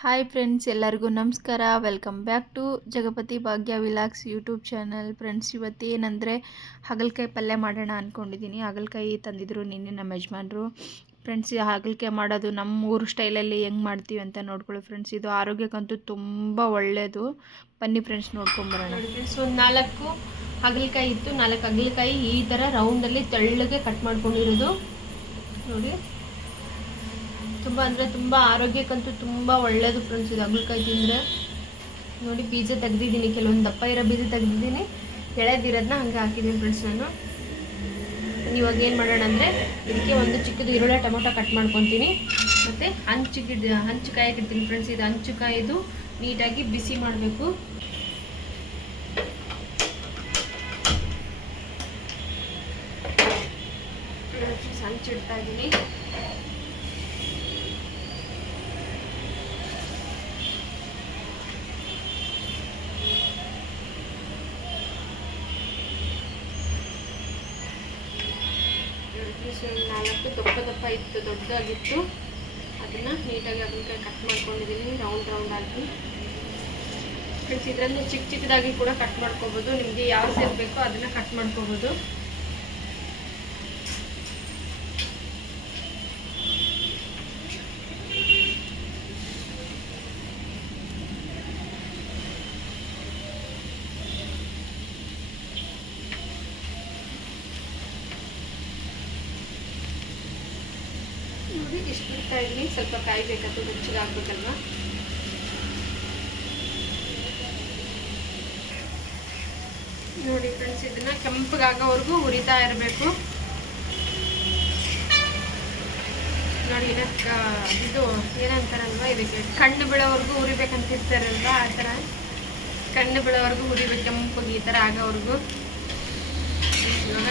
Hi friends ಎಲ್ಲರಿಗೂ ನಮಸ್ಕಾರ. Welcome back to Jagapathi Bhagya ವಿಲಾಕ್ಸ್ YouTube channel friends ಇವತ್ತು ಏನಂದರೆ ಹಾಗಲಕಾಯಿ ಪಲ್ಯ ಮಾಡೋಣ ಅಂದ್ಕೊಂಡಿದ್ದೀನಿ ಹಾಗಲಕಾಯಿ ತಂದಿದ್ರು ನಿನ್ನೆ ನಮ್ಮ ಯಜಮಾನರು. ಫ್ರೆಂಡ್ಸ್ ಹಾಗಲಕಾಯಿ ಮಾಡೋದು ನಮ್ಮ ಊರು ಸ್ಟೈಲಲ್ಲಿ ಹೆಂಗೆ ಮಾಡ್ತೀವಿ ಅಂತ ನೋಡ್ಕೊಳ್ಳಿ ಫ್ರೆಂಡ್ಸ್ ಇದು ಆರೋಗ್ಯಕ್ಕಂತೂ ತುಂಬ ಒಳ್ಳೆಯದು ಬನ್ನಿ ಫ್ರೆಂಡ್ಸ್ ನೋಡ್ಕೊಂಬರೋಣ. ಸೊ ನಾಲ್ಕು ಹಾಗಲಕಾಯಿ ಇತ್ತು. ನಾಲ್ಕು ಹಾಗಲಕಾಯಿ ಈ ಥರ ರೌಂಡಲ್ಲಿ ತೆಳ್ಳಗೆ ಕಟ್ ಮಾಡ್ಕೊಂಡಿರೋದು. ನೋಡಿ. ತುಂಬ ಅಂದರೆ ತುಂಬ ಆರೋಗ್ಯಕ್ಕಂತೂ ತುಂಬ ಒಳ್ಳೆಯದು ಫ್ರೆಂಡ್ಸ್ ಇದು. ಹಾಗಲಕಾಯಿ ತಿಂದರೆ. ನೋಡಿ, ಬೀಜ ತೆಗ್ದಿದ್ದೀನಿ. ಕೆಲವೊಂದು ದಪ್ಪ ಇರೋ ಬೀಜ ತೆಗ್ದಿದ್ದೀನಿ. ಎಳೆದಿರೋದನ್ನ ಹಂಗೆ ಹಾಕಿದ್ದೀನಿ ಫ್ರೆಂಡ್ಸ್ ನಾನು. ಇವಾಗ ಏನು ಮಾಡೋಣ ಅಂದರೆ, ಇದಕ್ಕೆ ಒಂದು ಚಿಕ್ಕದು ಈರುಳ್ಳಿ ಟೊಮೊಟೊ ಕಟ್ ಮಾಡ್ಕೊತೀನಿ. ಮತ್ತು ಹಂಚಿಗೆ ಹಂಚು ಕಾಯಕ್ಕೆ ಇಡ್ತೀನಿ ಫ್ರೆಂಡ್ಸ್ ಇದು ಹಂಚು ಕಾಯ್ದು ನೀಟಾಗಿ ಬಿಸಿ ಮಾಡಬೇಕು. ಹಂಚಿಡ್ತಾ ಇದ್ದೀನಿ. ನಾಲ್ಕು ದಪ್ಪ ದಪ್ಪ ಇತ್ತು, ದೊಡ್ಡದಾಗಿತ್ತು. ಅದನ್ನು ನೀಟಾಗಿ ಅದನ್ನ ಕಟ್ ಮಾಡ್ಕೊಂಡಿದ್ದೀನಿ ರೌಂಡ್ ರೌಂಡ್ ಆಗಿ. ಫ್ರೆಂಡ್ಸ್ ಇದರಲ್ಲಿ ಚಿಕ್ಕ ಚಿಕ್ಕದಾಗಿ ಕೂಡ ಕಟ್ ಮಾಡ್ಕೋಬೋದು. ನಿಮಗೆ ಯಾವ ಸೇರ್ ಬೇಕೋ ಅದನ್ನು ಕಟ್ ಮಾಡ್ಕೋಬೋದು. ನೋಡಿ ಇಷ್ಟು ಬಿಡ್ತಾ ಇದ್ದೀನಿ ಸ್ವಲ್ಪ ಕಾಯಿ ಬೇಕಂತ ಬೆಚ್ಚಗೆ ಆಗ್ಬೇಕಲ್ವಾ ನೋಡಿ ಫ್ರೆಂಡ್ಸ್ ಇದನ್ನ ಕೆಂಪಗಾಗೋವರೆಗೂ ಹುರಿತಾ ಇರಬೇಕು. ನೋಡಿ, ಇದಕ್ಕೆ, ಇದು ಏನಂತಾರಲ್ವಾ ಇದಕ್ಕೆ? ಕಣ್ಣು ಬೀಳೋವರೆಗೂ ಉರಿಬೇಕಂತ ಇರ್ತಾರಲ್ವಾ ಆ ಥರ? ಕಣ್ಣು ಬೀಳೋವರೆಗೂ ಹುರಿಬೇಕು ಕೆಂಪಗೆ ಈ ಥರ ಆಗೋವರೆಗೂ ಇವಾಗ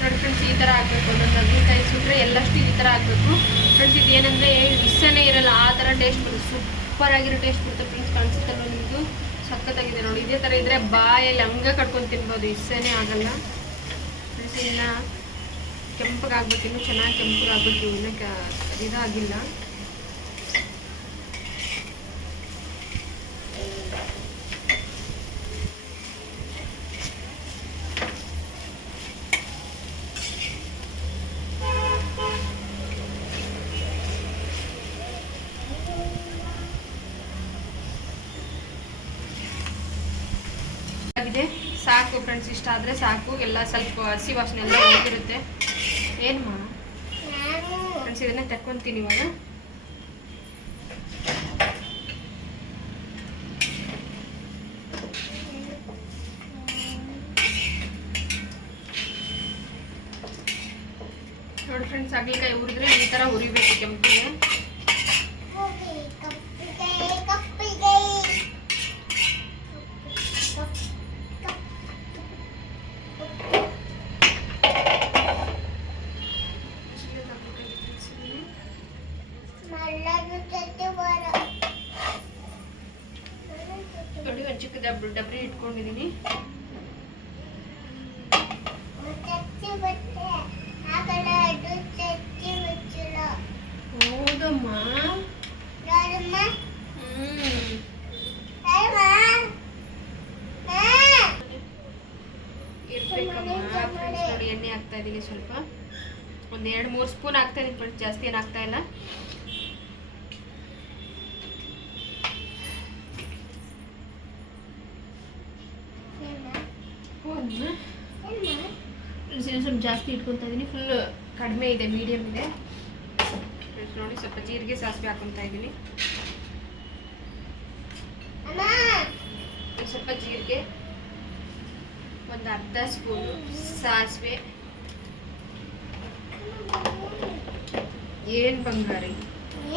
ನೋಡಿ ಫ್ರೆಂಡ್ಸ್ ಈ ಥರ ಆಗಬೇಕು ಒಂದೊಂದು ನುಗ್ಗೆಕಾಯಿ ಸುಟ್ಟರೆ ಎಲ್ಲಷ್ಟು ಈ ಥರ ಆಗಬೇಕು ಫ್ರೆಂಡ್ಸ್ ಇದು ಏನಂದರೆ ಇಷ್ಟನೇ ಇರಲ್ಲ ಆ ಥರ ಟೇಸ್ಟ್ ಬರುತ್ತೆ ಸೂಪರ್ ಆಗಿರೋ ಟೇಸ್ಟ್ ಬರುತ್ತೆ ಫ್ರೆಂಡ್ಸ್ ಕಾಣಿಸುತ್ತಲ್ಲ ನಿಮಗೂ ಸಖತ್ತಾಗಿದೆ ನೋಡಿ. ಇದೇ ಥರ ಇದ್ದರೆ ಬಾಯಲ್ಲಿ ಹಂಗೆ ಕಟ್ಕೊಂಡು ತಿನ್ಬೋದು ಇಷ್ಟನೇ ಆಗಲ್ಲ. ಫ್ರೆಂಡ್ಸ್ ಇನ್ನು ಕೆಂಪಗಾಗ್ಬೇಕು, ಇನ್ನೂ ಚೆನ್ನಾಗಿ ಕೆಂಪಗಾಗ್ಬೇಕು, ಇನ್ನೂ ಕ ಇದಾಗಿಲ್ಲ ಆಗಿದೆ ಸಾಕು ಫ್ರೆಂಡ್ಸ್ ಇಷ್ಟ ಆದರೆ ಸಾಕು. ಎಲ್ಲ ಸ್ವಲ್ಪ ಹಸಿ ವಾಸನೆ ಎಲ್ಲ ಹೋಗಿರುತ್ತೆ ಏನು ಮಾ? ಫ್ರೆಂಡ್ಸ್ ಇದನ್ನೇ ತಕ್ಕೊಂತೀನಿ ಇವಾಗ. ನೋಡಿ ಫ್ರೆಂಡ್ಸ್ ಹಾಗಲಕಾಯಿ ಹುರಿದ್ರೆ ಈ ಥರ ಹುರಿಬೇಕು ಕೆಂಪಿಗೆ ಚಿಕ್ಕ ಡಬ್ರಿ ಇಟ್ಕೊಂಡಿದ್ದೀನಿ ಎಣ್ಣೆ ಹಾಕ್ತಾ ಇದ್ದೀನಿ ಸ್ವಲ್ಪ. ಒಂದು ಎರಡು ಮೂರು ಸ್ಪೂನ್ ಹಾಕ್ತಾ ಫ್ರೆಂಡ್ಸ್ ಜಾಸ್ತಿ ಏನು ಇಲ್ಲ ಹೌದಾ ಫ್ರೆಂಡ್ಸ್ ಇನ್ನೂ ಸ್ವಲ್ಪ ಜಾಸ್ತಿ ಇಟ್ಕೊತಾ ಇದ್ದೀನಿ ಫುಲ್ ಕಡಿಮೆ ಇದೆ ಮೀಡಿಯಮ್ ಇದೆ. ನೋಡಿ, ಸ್ವಲ್ಪ ಜೀರಿಗೆ ಸಾಸಿವೆ ಹಾಕೊತಾ ಇದ್ದೀನಿ ಸ್ವಲ್ಪ ಜೀರಿಗೆ, ಒಂದು ಅರ್ಧ ಸ್ಪೂನು ಸಾಸಿವೆ. ಏನು ಬಂಗಾರಿ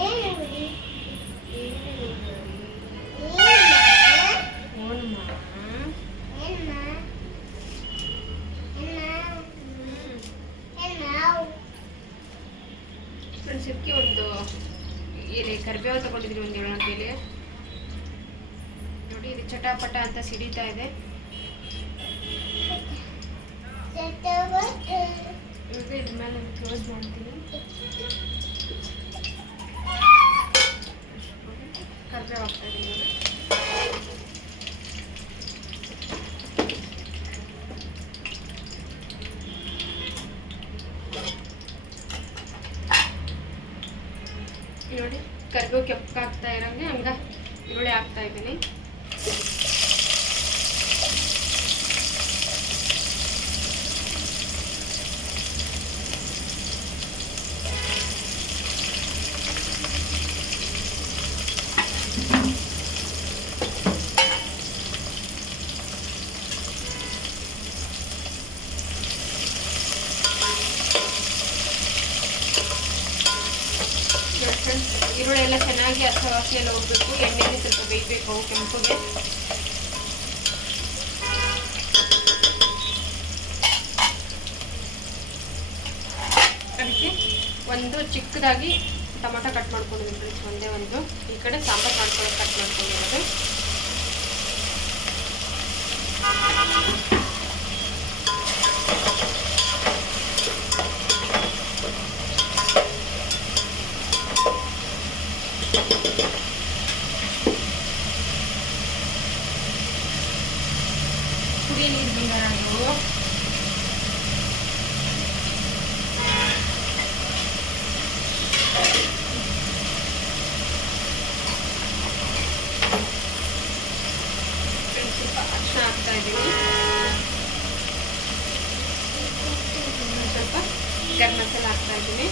ಏನು ಬಂಗಾರಿ? ಫೋನ್ ಕರಿಬೇವು ತಗೊಂಡಿದ್ರಿ ಒಂದು ಏಳು ಗಂಟೆಯಲ್ಲಿ ನೋಡಿ, ಇದು ಚಟಾಪಟ ಅಂತ ಸಿಡಿತಾ ಇದೆ. ಮೇಲೆ ಕ್ಲೋಸ್ ಮಾಡ್ತೀನಿ. ಕರಿಬೇವು ಹಾಕ್ತಾ ಇದ್ದೀನಿ ಇವಾಗ ನೋಡಿ ಕರಿಬೇವು ಇರೋಂಗೆ ಹಂಗ ಈರುಳ್ಳಿ ಹಾಕ್ತಾ ಇದ್ದೀನಿ ನೋಡಿ friends, ಈರುಳ್ಳಿ ಎಲ್ಲ ಚೆನ್ನಾಗಿ ಹಸಿರು ವಾಸನೆ ಎಲ್ಲ ಹೋಗ್ಬೇಕು. ಎಣ್ಣೆಗೆ ಸ್ವಲ್ಪ ಬೇಯಬೇಕು ಕೆಂಪುಗೆ. ಅದಕ್ಕೆ ಒಂದು ಚಿಕ್ಕದಾಗಿ ಟೊಮೊಟೊ ಕಟ್ ಫ್ರೆಂಡ್ಸ್, ಒಂದೇ ಒಂದು. ಈ ಕಡೆ ಸಾಂಬಾರು ಮಾಡ್ಕೊಳ್ಳೋದು, ಕಟ್ ಮಾಡ್ಕೊಂಡಿರೋದು ಕುಡಿಯ ನೀರು ಬಂಗಾರ ನೀವು ಫ್ರೆಂಡ್ಸ್ ಸ್ವಲ್ಪ ಅರಿಶಿನ ಹಾಕ್ತಾ ಇದ್ದೀನಿ ಇನ್ನೊಂದ್ ಸ್ವಲ್ಪ ಗರಂ ಮಸಾಲ ಹಾಕ್ತಾ ಇದ್ದೀನಿ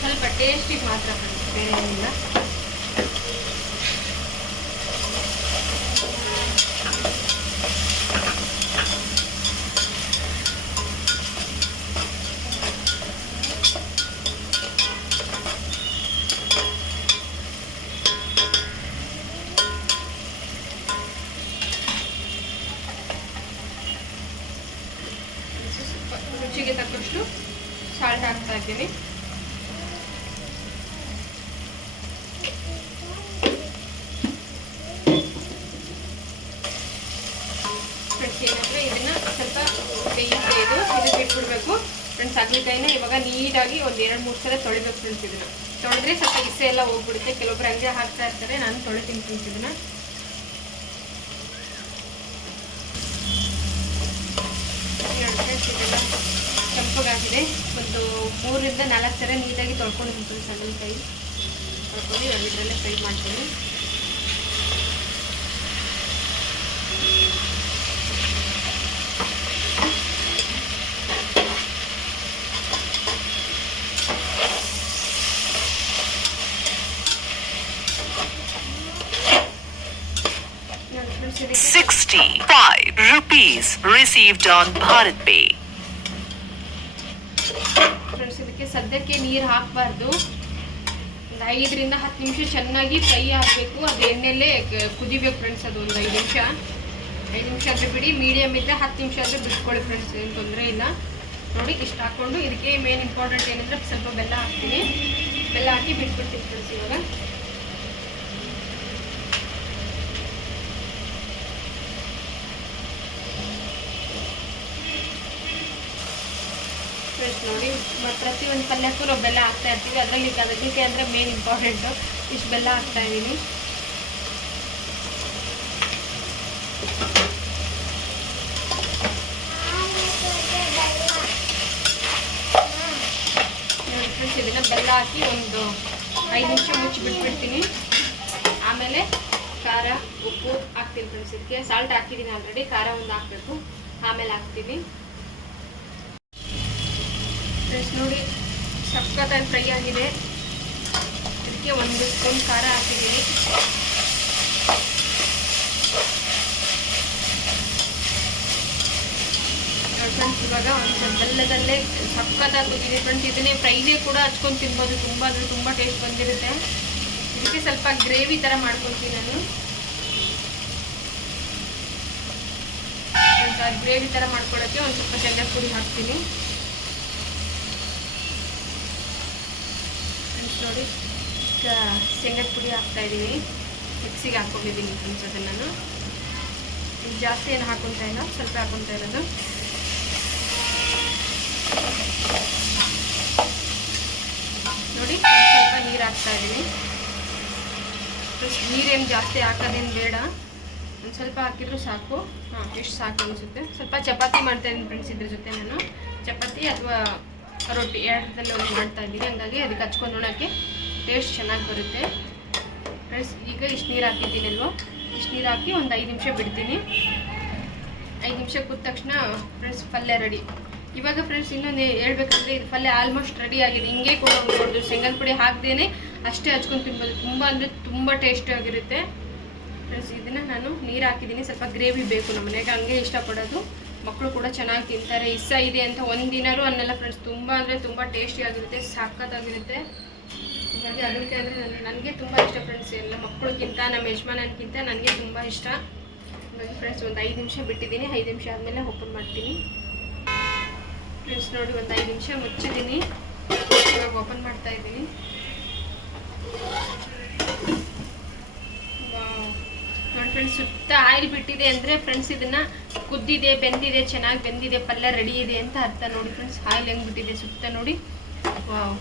ಸ್ವಲ್ಪ ಟೇಸ್ಟಿಗೆ ಮಾತ್ರ ಬೇರೆ ಏನಿಲ್ಲ ಸ್ವಲ್ಪ ರುಚಿಗೆ ತಕ್ಕಷ್ಟು ಸಾಲ್ಟ್ ಹಾಕ್ತಾ ಇದ್ದೀನಿ ಫ್ರೆಂಡ್ಸ್ ಏನಂದ್ರೆ ಇದನ್ನ ಸ್ವಲ್ಪ ಬೇಯಿಸಿ ಇದು ಇದು ಬಿಟ್ಬಿಡ್ಬೇಕು ಫ್ರೆಂಡ್ಸ್ ಹಾಗಲಕಾಯಿನ ಇವಾಗ ನೀಟಾಗಿ ಒಂದು ಎರಡು ಮೂರು ಸಲ ತೊಳಿಬೇಕು ಫ್ರೆಂಡ್ಸ್ ಇದನ್ನು ತೊಳೆದ್ರೆ ಸ್ವಲ್ಪ ಇಸೆ ಎಲ್ಲ ಹೋಗ್ಬಿಡುತ್ತೆ. ಕೆಲವೊಬ್ರು ಹಂಗೆ ಹಾಕ್ತಾ ಇರ್ತಾರೆ. ನಾನು ತೊಳೆ ಫ್ರೆಂಡ್ಸ್ ಇದನ್ನ ಕೆಂಪಗಾಗಿದೆ. ಒಂದು ಮೂರರಿಂದ ನಾಲ್ಕು ಸಲ ನೀಟಾಗಿ ತೊಳ್ಕೊಂಡು ಫ್ರೆಂಡ್ಸ್ ಹಾಗಲಕಾಯಿ ತೊಳ್ಕೊಂಡು ಇದರಲ್ಲೇ ಫ್ರೈ ಮಾಡ್ತೀನಿ. 65 rupees received on Bharat Pay. Friends, ಇದಕ್ಕೆ ಸದ್ಯಕ್ಕೆ ನೀರು ಹಾಕಬಾರ್ದು. ಒಂದು ಐದರಿಂದ ಹತ್ತು ನಿಮಿಷ ಚೆನ್ನಾಗಿ ಫ್ರೈ ಆಗಬೇಕು. ಅದು ಎಣ್ಣೆಲ್ಲೇ ಕುದಿಬೇಕು ಫ್ರೆಂಡ್ಸ್, ಅದು ಒಂದು ಐದು ನಿಮಿಷ. ಐದು ನಿಮಿಷ ಆದರೆ ಬಿಡಿ ಮೀಡಿಯಮ್ ಇದ್ದರೆ ಹತ್ತು ನಿಮಿಷ ಆದರೆ ಬಿಟ್ಕೊಳ್ಳಿ ಫ್ರೆಂಡ್ಸ್, ಏನು ತೊಂದರೆ ಇಲ್ಲ. ನೋಡಿ, ಇಷ್ಟು ಹಾಕ್ಕೊಂಡು ಇದಕ್ಕೆ ಮೇನ್ ಇಂಪಾರ್ಟೆಂಟ್ ಏನಂದರೆ ಸ್ವಲ್ಪ ಬೆಲ್ಲ ಹಾಕ್ತೀನಿ. ಬೆಲ್ಲ ಹಾಕಿ ಬಿಟ್ಬಿಡ್ತೀನಿ ಫ್ರೆಂಡ್ಸ್ ಇವಾಗ ಫ್ರೆಂಡ್ಸ್ ನೋಡಿ ಮ- ಪ್ರತಿಯೊಂದು ಪಲ್ಯಕ್ಕೂ ನಾವು ಬೆಲ್ಲ ಹಾಕ್ತಾ ಇರ್ತೀವಿ. ಅದರಲ್ಲಿ ಅದಕ್ಕೆ ಅಂದರೆ ಮೇನ್ ಇಂಪಾರ್ಟೆಂಟು ಇಷ್ಟು ಬೆಲ್ಲ ಹಾಕ್ತಾ ಇದ್ದೀನಿ ಇದನ್ನು ಬೆಲ್ಲ ಹಾಕಿ ಒಂದು ಐದು ನಿಮಿಷ ಮುಚ್ಚಿ ಬಿಟ್ಬಿಡ್ತೀನಿ. ಆಮೇಲೆ ಖಾರ, ಉಪ್ಪು ಹಾಕ್ತೀನಿ ಫ್ರೆಂಡ್ಸ್ ಇದಕ್ಕೆ ಸಾಲ್ಟ್ ಹಾಕಿದ್ದೀನಿ ಆಲ್ರೆಡಿ ಖಾರ ಒಂದು ಹಾಕಬೇಕು. ಆಮೇಲೆ ಹಾಕ್ತೀನಿ. ಫ್ರೆಂಡ್ಸ್ ನೋಡಿ ಸಕ್ಕತ್ತಾಗಿ ಫ್ರೈ ಆಗಿದೆ. ಇದಕ್ಕೆ ಒಂದು ಸ್ಪೂನ್ ಖಾರ ಹಾಕಿದ್ದೀನಿ. ಫ್ರೆಂಡ್ಸ್ ಇವಾಗ ಒಂದು ಬೆಲ್ಲದಲ್ಲೇ ಸಖತ್ತಾಗಿ ಕೂತಿದೆ ಫ್ರೆಂಡ್ಸ್ ಇದನ್ನೇ ಫ್ರೈನೇ ಕೂಡ ಹಚ್ಕೊಂಡು ತಿನ್ಬೋದು. ತುಂಬ ಅಂದರೆ ತುಂಬ ಟೇಸ್ಟ್ ಬಂದಿರುತ್ತೆ. ಇದಕ್ಕೆ ಸ್ವಲ್ಪ ಗ್ರೇವಿ ಥರ ಮಾಡ್ಕೊಳ್ತೀನಿ ನಾನು. ಗ್ರೇವಿ ಥರ ಮಾಡ್ಕೊಳ್ಳೋಕ್ಕೆ ಒಂದು ಸ್ವಲ್ಪ ಚೆನ್ನಾಗಿ ಪುಡಿ ಹಾಕ್ತೀನಿ. ನೋಡಿ ಶೇಂಗದ ಪುಡಿ ಹಾಕ್ತಾಯಿದ್ದೀನಿ ಮಿಕ್ಸಿಗೆ ಹಾಕ್ಕೊಂಡಿದ್ದೀನಿ ಫ್ರೆಂಡ್ಸ್ ಅದನ್ನು ನಾನು. ಈಗ ಜಾಸ್ತಿ ಏನು ಹಾಕೊತಾ ಇಲ್ಲ, ಸ್ವಲ್ಪ ಹಾಕೊತಾ ಇರೋದು. ನೋಡಿ ಸ್ವಲ್ಪ ನೀರು ಹಾಕ್ತಾ ಇದ್ದೀನಿ. ನೀರೇನು ಜಾಸ್ತಿ ಹಾಕೋದೇನು ಬೇಡ. ಒಂದು ಸ್ವಲ್ಪ ಹಾಕಿದ್ರು ಸಾಕು. ಹಾಂ ಎಷ್ಟು ಸಾಕು ಅನಿಸುತ್ತೆ. ಸ್ವಲ್ಪ ಚಪಾತಿ ಮಾಡ್ತಾಯಿದ್ದೀನಿ ಫ್ರೆಂಡ್ಸ್ ಇದ್ರ ಜೊತೆ ನಾನು. ಚಪಾತಿ ಅಥವಾ ರೊಟ್ಟಿ ಎರಡರಲ್ಲಿ ಒಂದು ಮಾಡ್ತಾ ಇದ್ದೀನಿ ಹಂಗಾಗಿ ಅದಕ್ಕೆ ಹಚ್ಕೊಂಡು ನೋಡೋಕ್ಕೆ ಟೇಸ್ಟ್ ಚೆನ್ನಾಗಿ ಬರುತ್ತೆ. ಫ್ರೆಂಡ್ಸ್ ಈಗ ಇಷ್ಟು ನೀರು ಹಾಕಿದ್ದೀನಿ ಅಲ್ವೋ ಇಷ್ಟು ನೀರು ಹಾಕಿ ಒಂದು ಐದು ನಿಮಿಷ ಬಿಡ್ತೀನಿ. ಐದು ನಿಮಿಷ ಕೂತ ತಕ್ಷಣ ಫ್ರೆಂಡ್ಸ್ ಪಲ್ಯ ರೆಡಿ ಇವಾಗ ಫ್ರೆಂಡ್ಸ್ ಇನ್ನೊಂದು ಹೇಳ್ಬೇಕಂದ್ರೆ ಇದು ಪಲ್ಯ ಆಲ್ಮೋಸ್ಟ್ ರೆಡಿ ಆಗಿದೆ. ಹಿಂಗೆ ಕೂಡ ಹೋಗ್ಬೋದು ಶೇಂಗದ ಪುಡಿ ಹಾಕ್ದೇನೆ ಅಷ್ಟೇ ಹಚ್ಕೊಂಡು ತಿನ್ಬೋದು. ತುಂಬ ಅಂದರೆ ತುಂಬ ಟೇಸ್ಟಿಯಾಗಿರುತ್ತೆ ಫ್ರೆಂಡ್ಸ್ ಇದನ್ನು ನಾನು ನೀರು ಹಾಕಿದ್ದೀನಿ. ಸ್ವಲ್ಪ ಗ್ರೇವಿ ಬೇಕು ನಮ್ಮ ಮನೆಗೆ ಹಂಗೆ ಇಷ್ಟಪಡೋದು. ಮಕ್ಕಳು ಕೂಡ ಚೆನ್ನಾಗಿ ತಿಂತಾರೆ ಇಸ್ಸ ಇದೆ ಅಂತ ಒಂದಿನಾರು ಅನ್ನಲ್ಲ ಫ್ರೆಂಡ್ಸ್ ತುಂಬ ಅಂದರೆ ತುಂಬ ಟೇಸ್ಟಿಯಾಗಿರುತ್ತೆ ಸಖತ್ತಾಗಿರುತ್ತೆ ಹಾಗಾಗಿ ಅದಕ್ಕೆ ಅಂದರೆ ನನಗೆ ನನಗೆ ತುಂಬ ಇಷ್ಟ ಫ್ರೆಂಡ್ಸ್ ಎಲ್ಲ ಮಕ್ಕಳಿಗಿಂತ ನಮ್ಮ ಯಜಮಾನನ್ಗಿಂತ ನನಗೆ ತುಂಬ ಇಷ್ಟ. ಹಾಗಾಗಿ ಫ್ರೆಂಡ್ಸ್ ಒಂದು ಐದು ನಿಮಿಷ ಬಿಟ್ಟಿದ್ದೀನಿ, ಐದು ನಿಮಿಷ ಆದಮೇಲೆ ಓಪನ್ ಮಾಡ್ತೀನಿ. ಫ್ರೆಂಡ್ಸ್ ನೋಡಿ ಒಂದು ಐದು ನಿಮಿಷ ಮುಚ್ಚಿದ್ದೀನಿ. ಇವಾಗ ಓಪನ್ ಮಾಡ್ತಾ ಇದ್ದೀನಿ. ನೋಡಿ ಫ್ರೆಂಡ್ಸ್ ಸುತ್ತ ಆಯಿಲ್ ಬಿಟ್ಟಿದೆ ಅಂದರೆ ಫ್ರೆಂಡ್ಸ್ ಇದನ್ನ ಕುದ್ದಿದೆ, ಬೆಂದಿದೆ, ಚೆನ್ನಾಗಿ ಬೆಂದಿದೆ ಪಲ್ಯ ರೆಡಿ ಇದೆ ಅಂತ ಅರ್ಥ ನೋಡಿ ಫ್ರೆಂಡ್ಸ್ ಆಯಿಲ್ ಹೆಂಗೆ ಬಿಟ್ಟಿದೆ ಸುತ್ತ ನೋಡಿ. ವಾವ್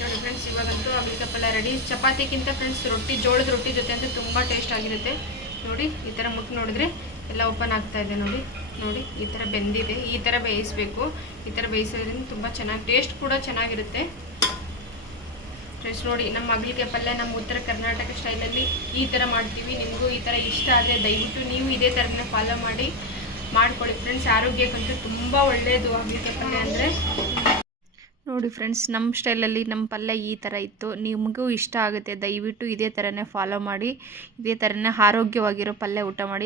ನೋಡಿ ಫ್ರೆಂಡ್ಸ್ ಇವಾಗಂತೂ ಅಮೃತ ಪಲ್ಯ ರೆಡಿ ಚಪಾತಿಗಿಂತ ಫ್ರೆಂಡ್ಸ್ ರೊಟ್ಟಿ, ಜೋಳದ ರೊಟ್ಟಿ ಜೊತೆ ಅಂತೂ ತುಂಬ ಟೇಸ್ಟ್ ಆಗಿರುತ್ತೆ. ನೋಡಿ, ಈ ಥರ ಮುಟ್ಟು ನೋಡಿದ್ರೆ ಎಲ್ಲ ಓಪನ್ ಆಗ್ತಾ ಇದೆ ನೋಡಿ. ನೋಡಿ, ಈ ಥರ ಬೆಂದಿದೆ. ಈ ಥರ ಬೇಯಿಸಬೇಕು. ಈ ಥರ ಬೇಯಿಸೋದ್ರಿಂದ ತುಂಬ ಚೆನ್ನಾಗಿ ಟೇಸ್ಟ್ ಕೂಡ ಚೆನ್ನಾಗಿರುತ್ತೆ. ಫ್ರೆಂಡ್ಸ್ ನೋಡಿ, ನಮ್ಮ ಮಗಳಿಗೆ ಪಲ್ಯ, ನಮ್ಮ ಉತ್ತರ ಕರ್ನಾಟಕ ಸ್ಟೈಲಲ್ಲಿ ಈ ಥರ ಮಾಡ್ತೀವಿ. ನಿಮಗೂ ಈ ಥರ ಇಷ್ಟ ಆದರೆ ದಯವಿಟ್ಟು ನೀವು ಇದೇ ಥರನೇ ಫಾಲೋ ಮಾಡಿ, ಮಾಡ್ಕೊಳ್ಳಿ. ಫ್ರೆಂಡ್ಸ್ ಆರೋಗ್ಯಕ್ಕಂತೂ ತುಂಬ ಒಳ್ಳೆಯದು ಮಗಳಿಗೆ ಪಲ್ಯ ಅಂದರೆ. ನೋಡಿ ಫ್ರೆಂಡ್ಸ್ ನಮ್ಮ ಸ್ಟೈಲಲ್ಲಿ ನಮ್ಮ ಪಲ್ಯ ಈ ಥರ ಇತ್ತು. ನಿಮಗೂ ಇಷ್ಟ ಆಗುತ್ತೆ, ದಯವಿಟ್ಟು ಇದೇ ಥರನೇ ಫಾಲೋ ಮಾಡಿ, ಇದೇ ಥರನೇ ಆರೋಗ್ಯವಾಗಿರೋ ಪಲ್ಯ ಊಟ ಮಾಡಿ.